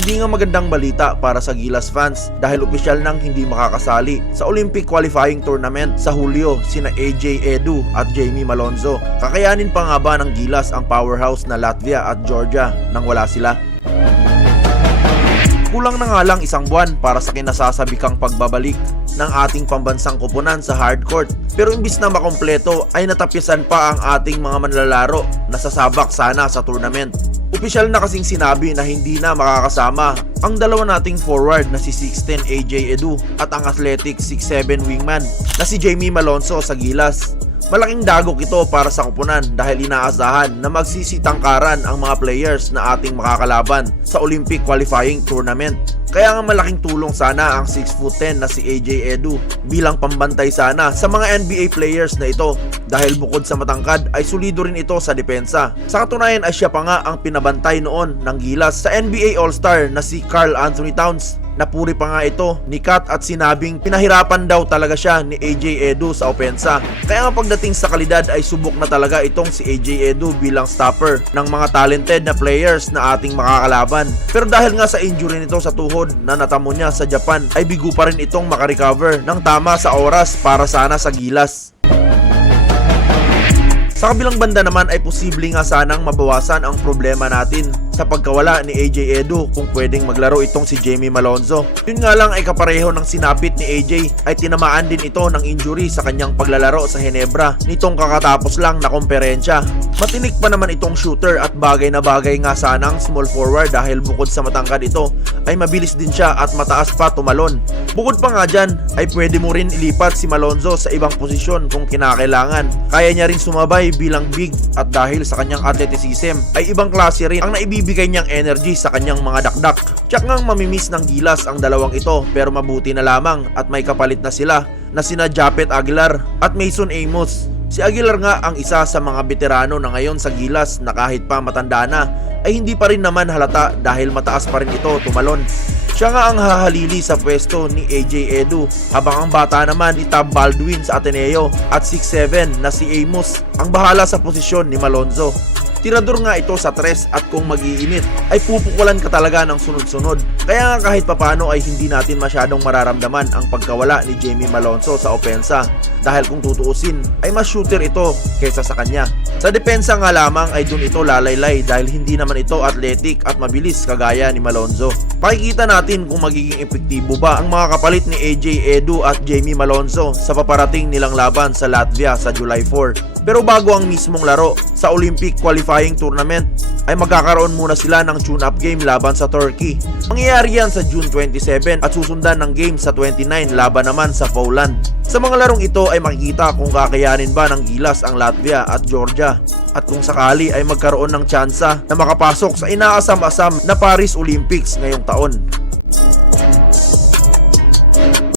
Hindi nga magandang balita para sa Gilas fans dahil opisyal nang hindi makakasali sa Olympic qualifying tournament sa Hulyo sina AJ Edu at Jamie Malonzo. Kakayanin pa nga ba ng Gilas ang powerhouse na Latvia at Georgia nang wala sila? Kulang na nga lang isang buwan para sa kinasasabikang pagbabalik ng ating pambansang koponan sa hardcourt. Pero imbis na makompleto ay natapyasan pa ang ating mga manlalaro na sasabak sana sa tournament. Opisyal na kasing sinabi na hindi na makakasama ang dalawa nating forward na si 6'10 AJ Edu at ang athletic 6'7 wingman na si Jamie Malonzo sa Gilas. Malaking dagok ito para sa koponan dahil inaasahan na magsisitangkaran ang mga players na ating makakalaban sa Olympic qualifying tournament. Kaya nga malaking tulong sana ang 6'10 na si AJ Edu bilang pambantay sana sa mga NBA players na ito dahil bukod sa matangkad ay solido rin ito sa depensa. Sa katunayan ay siya pa nga ang pinabantay noon ng Gilas sa NBA All-Star na si Karl Anthony Towns. Napuri pa nga ito ni Kat at sinabing pinahirapan daw talaga siya ni AJ Edu sa opensa. Kaya nga pagdating sa kalidad ay subok na talaga itong si AJ Edu bilang stopper ng mga talented na players na ating makakalaban. Pero dahil nga sa injury nito sa tuhod na natamo niya sa Japan ay bigo pa rin itong makarecover ng tama sa oras para sana sa Gilas. Sa kabilang banda naman ay posible nga sanang mabawasan ang problema natin sa pagkawala ni AJ Edu kung pwedeng maglaro itong si Jamie Malonzo. Yun nga lang ay kapareho ng sinapit ni AJ ay tinamaan din ito ng injury sa kanyang paglalaro sa Ginebra nitong kakatapos lang na komperensya. Matinik pa naman itong shooter at bagay na bagay nga sanang small forward dahil bukod sa matangkad ito ay mabilis din siya at mataas pa tumalon. Bukod pa nga dyan ay pwede mo rin ilipat si Malonzo sa ibang posisyon kung kinakailangan. Kaya niya rin sumabay bilang big at dahil sa kanyang athleticism ay ibang klase rin ang naibibigay niyang energy sa kanyang mga dakdak. Tiyak ngang mamimiss ng Gilas ang dalawang ito pero mabuti na lamang at may kapalit na sila na sina Japet Aguilar at Mason Amos. Si Aguilar nga ang isa sa mga veterano na ngayon sa Gilas na kahit pa matanda na ay hindi pa rin naman halata dahil mataas pa rin ito tumalon. Siya nga ang hahalili sa pwesto ni AJ Edu habang ang bata naman ni Tab Baldwin sa Ateneo at 6'7 na si Amos ang bahala sa posisyon ni Malonzo. Tirador nga ito sa tres at kung mag-iinit ay pupukulan ka talaga ng sunod-sunod. Kaya nga kahit papano ay hindi natin masyadong mararamdaman ang pagkawala ni Jamie Malonzo sa opensa dahil kung tutuusin ay mas shooter ito kaysa sa kanya. Sa depensa nga lamang ay dun ito lalaylay dahil hindi naman ito athletic at mabilis kagaya ni Malonzo. Pakikita natin kung magiging epektibo ba ang mga kapalit ni AJ Edu at Jamie Malonzo sa paparating nilang laban sa Latvia sa July 4. Pero bago ang mismong laro sa Olympic qualifying tournament ay magkakaroon muna sila ng tune-up game laban sa Turkey. Mangyayari yan sa June 27 at susundan ng game sa 29 laban naman sa Poland. Sa mga larong ito ay makikita kung kakayanin ba ng Gilas ang Latvia at Georgia at kung sakali ay magkaroon ng tsansa na makapasok sa inaasam-asam na Paris Olympics ngayong taon.